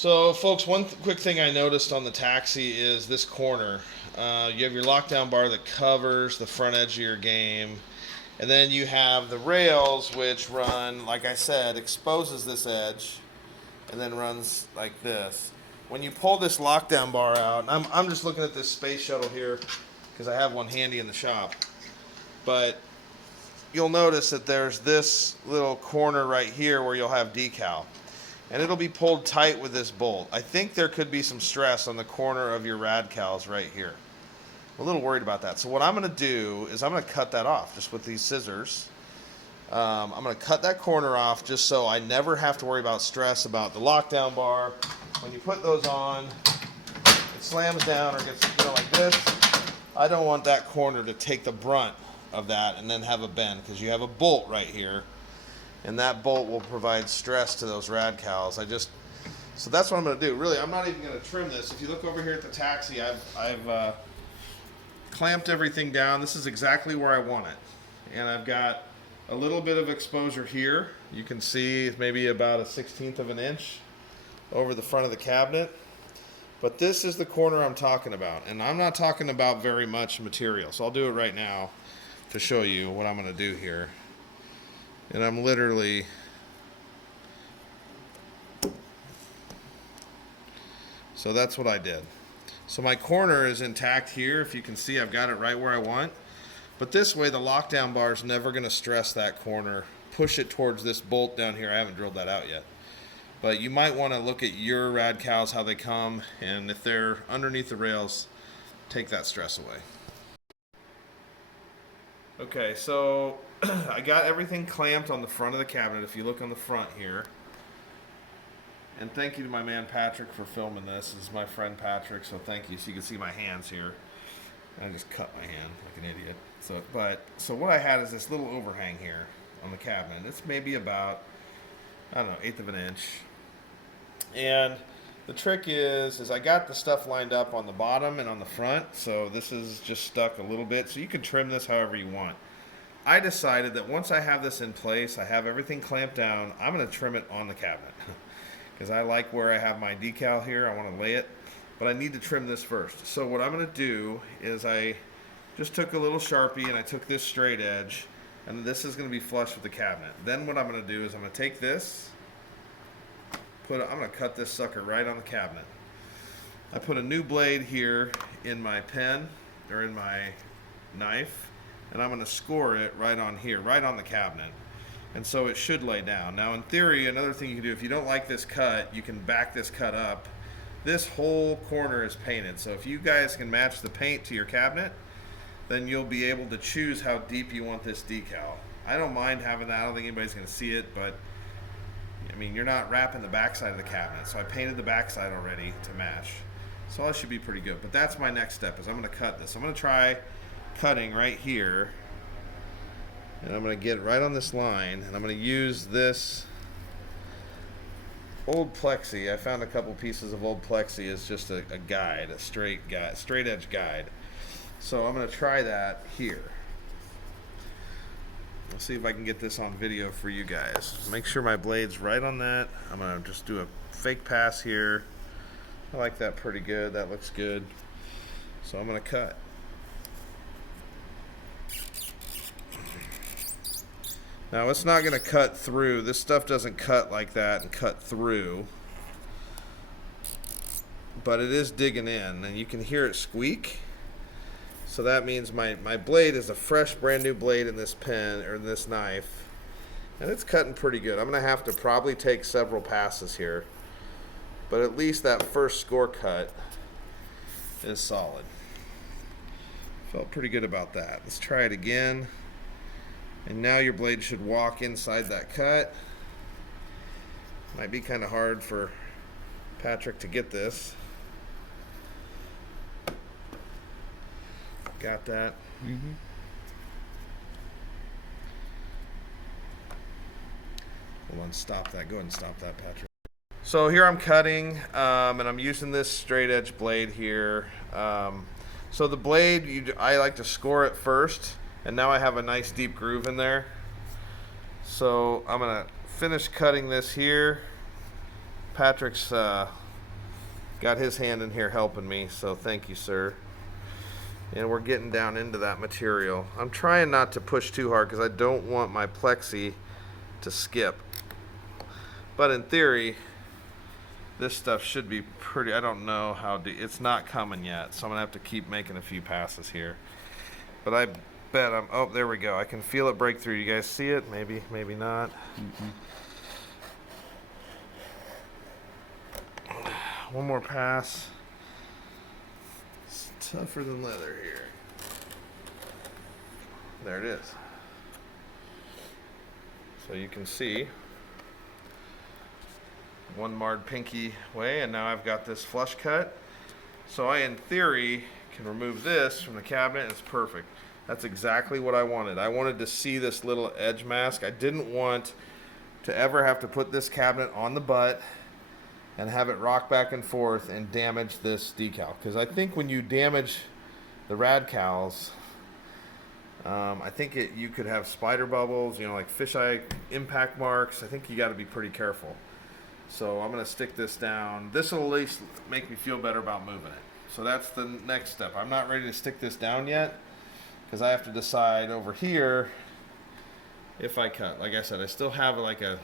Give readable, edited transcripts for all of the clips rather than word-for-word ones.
So, folks, one quick thing I noticed on the taxi is this corner. You have your lockdown bar that covers the front edge of your game, and then you have the rails which run, like I said, exposes this edge, and then runs like this. When you pull this lockdown bar out, and I'm just looking at this space shuttle here because I have one handy in the shop, but you'll notice that there's this little corner right here where you'll have decal. And it'll be pulled tight with this bolt. I think there could be some stress on the corner of your Rad-Cals right here. I'm a little worried about that. So what I'm going to do is I'm going to cut that off just with these scissors. I'm going to cut that corner off just so I never have to worry about stress about the lockdown bar. When you put those on, it slams down or gets like this. I don't want that corner to take the brunt of that and then have a bend because you have a bolt right here. And that bolt will provide stress to those Rad-Cals. So that's what I'm going to do. Really, I'm not even going to trim this. If you look over here at the taxi, I've clamped everything down. This is exactly where I want it. And I've got a little bit of exposure here. You can see maybe about a 1/16 of an inch over the front of the cabinet. But this is the corner I'm talking about. And I'm not talking about very much material. So I'll do it right now to show you what I'm going to do here. And I'm literally so that's what I did. So my corner is intact here. If you can see, I've got it right where I want. But this way, the lockdown bar is never going to stress that corner. Push it towards this bolt down here. I haven't drilled that out yet. But you might want to look at your Rad-Cals, how they come, and if they're underneath the rails, take that stress away. Okay, so I got everything clamped on the front of the cabinet. If you look on the front here, and thank you to my man Patrick for filming this. This is my friend Patrick, so thank you. So you can see my hands here. I just cut my hand like an idiot. So what I had is this little overhang here on the cabinet. It's maybe about, I don't know, 1/8 of an inch. And the trick is I got the stuff lined up on the bottom and on the front, so this is just stuck a little bit. So you can trim this however you want. I decided that once I have this in place, I have everything clamped down, I'm going to trim it on the cabinet. Because I like where I have my decal here, I want to lay it. But I need to trim this first. So what I'm going to do is I just took a little Sharpie and I took this straight edge, and this is going to be flush with the cabinet. Then what I'm going to do is I'm going to take this, I'm going to cut this sucker right on the cabinet. I put a new blade here in my pen, or in my knife, and I'm going to score it right on here, right on the cabinet. And so it should lay down. Now in theory, another thing you can do, if you don't like this cut, you can back this cut up. This whole corner is painted, so if you guys can match the paint to your cabinet, then you'll be able to choose how deep you want this decal. I don't mind having that. I don't think anybody's going to see it, but I mean, you're not wrapping the backside of the cabinet, so I painted the backside already to match. So that should be pretty good. But that's my next step, is I'm going to cut this. I'm going to try cutting right here, and I'm going to get right on this line, and I'm going to use this old plexi. I found a couple pieces of old plexi as just a guide, a straight edge guide. So I'm going to try that here. Let's see if I can get this on video for you guys. Make sure my blade's right on that. I'm going to just do a fake pass here. I like that pretty good. That looks good. So I'm going to cut. Now it's not going to cut through. This stuff doesn't cut like that and cut through. But it is digging in, and you can hear it squeak. So that means my blade is a fresh, brand new blade in this pen, or in this knife. And it's cutting pretty good. I'm going to have to probably take several passes here. But at least that first score cut is solid. Felt pretty good about that. Let's try it again. And now your blade should walk inside that cut. Might be kind of hard for Patrick to get this. Got that? Mm-hmm. Hold on, stop that. Go ahead and stop that, Patrick. So here I'm cutting, and I'm using this straight edge blade here. So the blade, I like to score it first, and now I have a nice deep groove in there. So I'm gonna finish cutting this here. Patrick's got his hand in here helping me, so thank you, sir. And we're getting down into that material. I'm trying not to push too hard because I don't want my plexi to skip. But in theory, this stuff should be pretty, I don't know how deep, it's not coming yet, so I'm gonna have to keep making a few passes here. But I bet oh, there we go. I can feel it break through. You guys see it? Maybe, maybe not. One more pass. It's tougher than leather here. There it is. So you can see one marred pinky way, and now I've got this flush cut. So I, in theory, can remove this from the cabinet. It's perfect. That's exactly what I wanted. I wanted to see this little edge mask. I didn't want to ever have to put this cabinet on the butt and have it rock back and forth and damage this decal. Because I think when you damage the Rad-Cals, I think you could have spider bubbles, you know, like fisheye impact marks. I think you got to be pretty careful. So I'm going to stick this down. This will at least make me feel better about moving it. So that's the next step. I'm not ready to stick this down yet because I have to decide over here if I cut. Like I said, I still have like a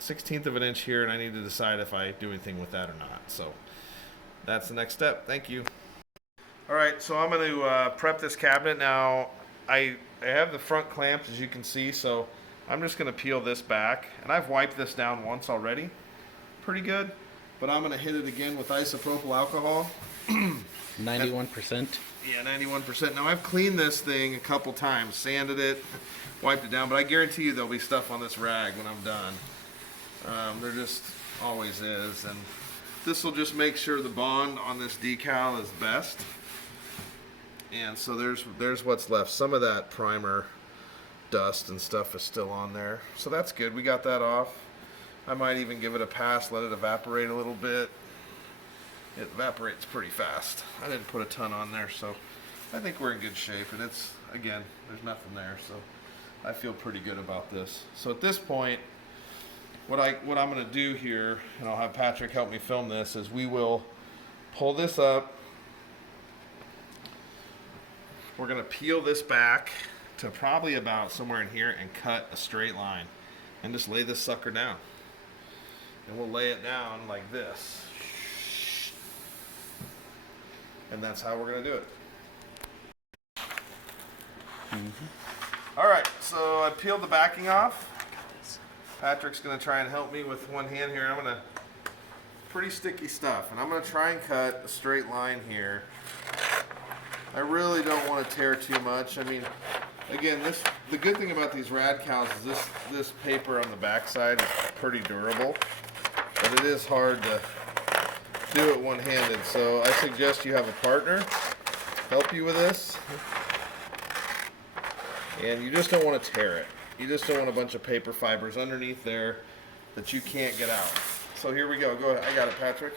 1/16 of an inch here, and I need to decide if I do anything with that or not. So that's the next step. Thank you. All right, so I'm going to prep this cabinet now. I have the front clamps, as you can see, so I'm just going to peel this back, and I've wiped this down once already. Pretty good, but I'm going to hit it again with isopropyl alcohol. 91%. Yeah, 91%. Now I've cleaned this thing a couple times, sanded it, wiped it down, but I guarantee you there'll be stuff on this rag when I'm done. There just always is, and this will just make sure the bond on this decal is best. And so there's what's left. Some of that primer dust and stuff is still on there, so that's good. We got that off. I might even give it a pass, let it evaporate a little bit. It evaporates pretty fast. I didn't put a ton on there, so I think we're in good shape. And it's, again, there's nothing there, so I feel pretty good about this. So at this point, what I'm going to do here, and I'll have Patrick help me film this, is we will pull this up. We're going to peel this back to probably about somewhere in here and cut a straight line and just lay this sucker down. And we'll lay it down like this. And that's how we're going to do it. All right, so I peeled the backing off. Patrick's going to try and help me with one hand here. I'm going to, pretty sticky stuff, and I'm going to try and cut a straight line here. I really don't want to tear too much. I mean, again, the good thing about these Rad-Cals is this paper on the backside is pretty durable, but it is hard to do it one-handed. So I suggest you have a partner help you with this, and you just don't want to tear it. You just don't want a bunch of paper fibers underneath there that you can't get out. So here we go. Go ahead. I got it, Patrick.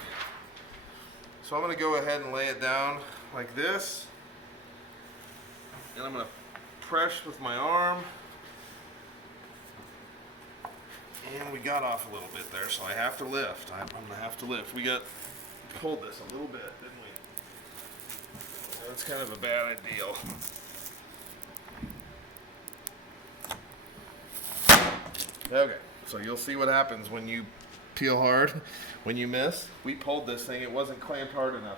So I'm going to go ahead and lay it down like this, and I'm going to press with my arm. And we got off a little bit there, so I have to lift. I'm going to have to lift. We pulled this a little bit, didn't we? That's kind of a bad deal. Okay, so you'll see what happens when you peel hard, when you miss. We pulled this thing, it wasn't clamped hard enough.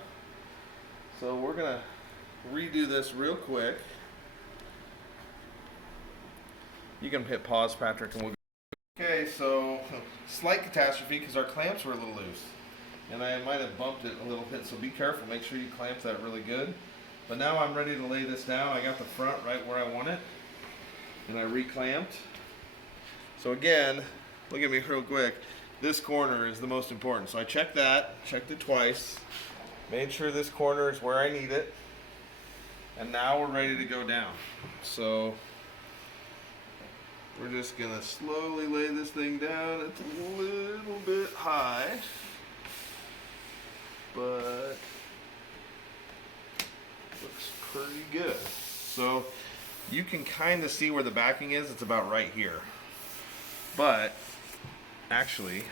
So we're going to redo this real quick. You can hit pause, Patrick, and we'll go. Okay, so slight catastrophe because our clamps were a little loose. And I might have bumped it a little bit, so be careful. Make sure you clamp that really good. But now I'm ready to lay this down. I got the front right where I want it. And I reclamped. So again, look at me real quick. This corner is the most important. So I checked it twice, made sure this corner is where I need it. And now we're ready to go down. So we're just gonna slowly lay this thing down. It's a little bit high, but looks pretty good. So you can kind of see where the backing is. It's about right here. But actually,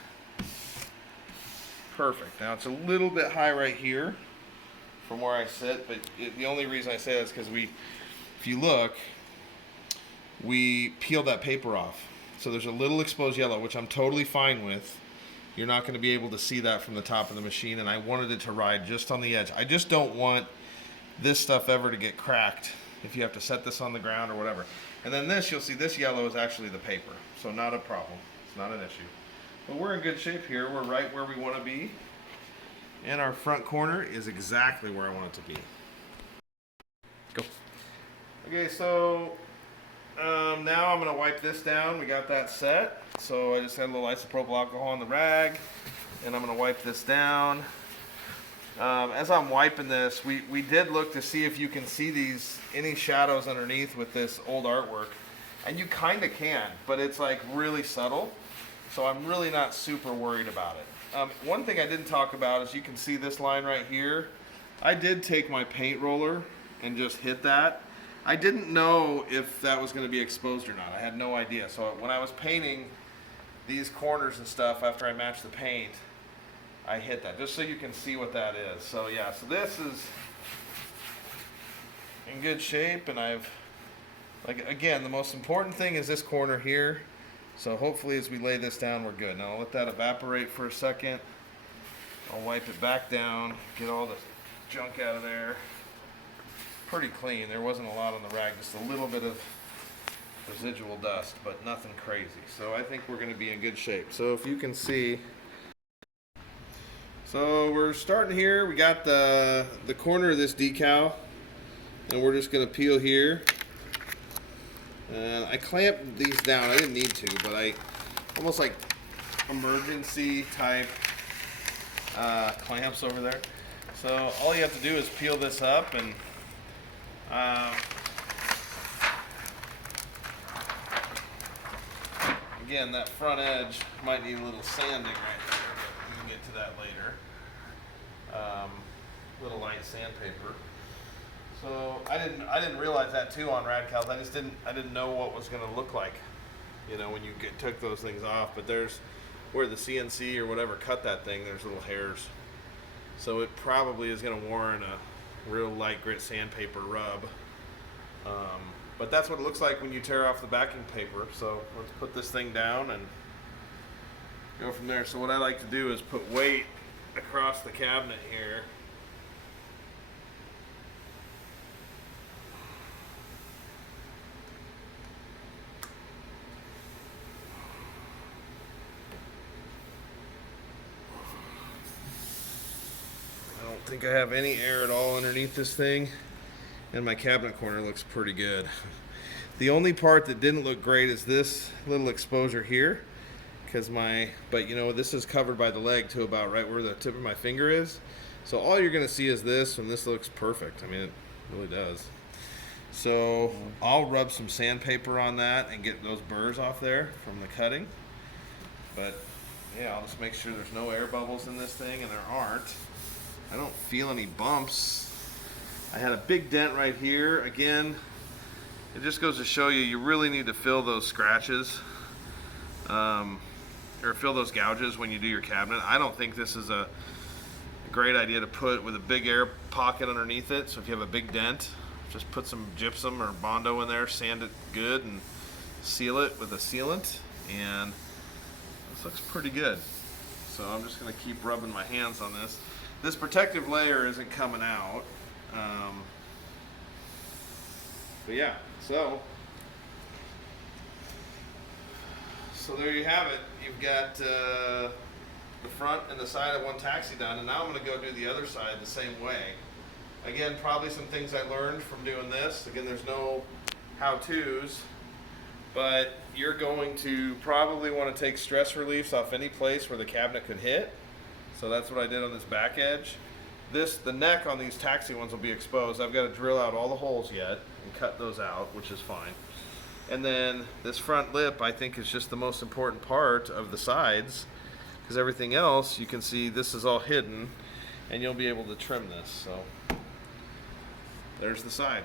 perfect. Now it's a little bit high right here from where I sit, but the only reason I say that is because if you look, we peeled that paper off. So there's a little exposed yellow, which I'm totally fine with. You're not going to be able to see that from the top of the machine, and I wanted it to ride just on the edge. I just don't want this stuff ever to get cracked if you have to set this on the ground or whatever. And then this, you'll see this yellow is actually the paper, so not a problem. It's not an issue. But we're in good shape here. We're right where we want to be. And our front corner is exactly where I want it to be. Go. Okay, so now I'm going to wipe this down. We got that set. So I just had a little isopropyl alcohol on the rag, and I'm going to wipe this down. As I'm wiping this, we did look to see if you can see any shadows underneath with this old artwork. And you kind of can, but it's like really subtle. So I'm really not super worried about it. One thing I didn't talk about is you can see this line right here. I did take my paint roller and just hit that. I didn't know if that was going to be exposed or not. I had no idea. So when I was painting these corners and stuff after I matched the paint, I hit that just so you can see what that is. So yeah, so this is in good shape, and again, the most important thing is this corner here. So hopefully as we lay this down, we're good. Now I'll let that evaporate for a second. I'll wipe it back down, get all the junk out of there. Pretty clean. There wasn't a lot on the rag, just a little bit of residual dust, but nothing crazy. So I think we're going to be in good shape. So if you can see, so we're starting here. We got the corner of this decal, and we're just going to peel here. And I clamped these down. I didn't need to, but I almost like emergency type clamps over there. So all you have to do is peel this up, and again, that front edge might need a little sanding right there, but we can get to that later. Little light sandpaper. So I didn't realize that too on Rad-Cal. I didn't know what was going to look like, you know, when you took those things off. But there's where the CNC or whatever cut that thing. There's little hairs, so it probably is going to warrant a real light grit sandpaper rub. But that's what it looks like when you tear off the backing paper. So let's put this thing down and go from there. So what I like to do is put weight across the cabinet here. I don't think I have any air at all underneath this thing, and my cabinet corner looks pretty good. The only part that didn't look great is this little exposure here, because but you know, this is covered by the leg to about right where the tip of my finger is. So all you're gonna see is this, and this looks perfect. I mean, it really does. So I'll rub some sandpaper on that and get those burrs off there from the cutting. But yeah, I'll just make sure there's no air bubbles in this thing, and there aren't. I don't feel any bumps. I had a big dent right here. Again, it just goes to show you really need to fill those scratches or fill those gouges when you do your cabinet. I don't think this is a great idea to put with a big air pocket underneath it. So if you have a big dent, just put some gypsum or Bondo in there, sand it good, and seal it with a sealant. And this looks pretty good. So I'm just going to keep rubbing my hands on this. This protective layer isn't coming out. But yeah, so there you have it. You've got the front and the side of one taxi done, and now I'm going to go do the other side the same way. Again, probably some things I learned from doing this. Again, there's no how-tos, but you're going to probably want to take stress reliefs off any place where the cabinet could hit. So that's what I did on this back edge. The neck on these taxi ones will be exposed. I've got to drill out all the holes yet and cut those out, which is fine. And then this front lip, I think, is just the most important part of the sides, because everything else, you can see this is all hidden, and you'll be able to trim this. So there's the side.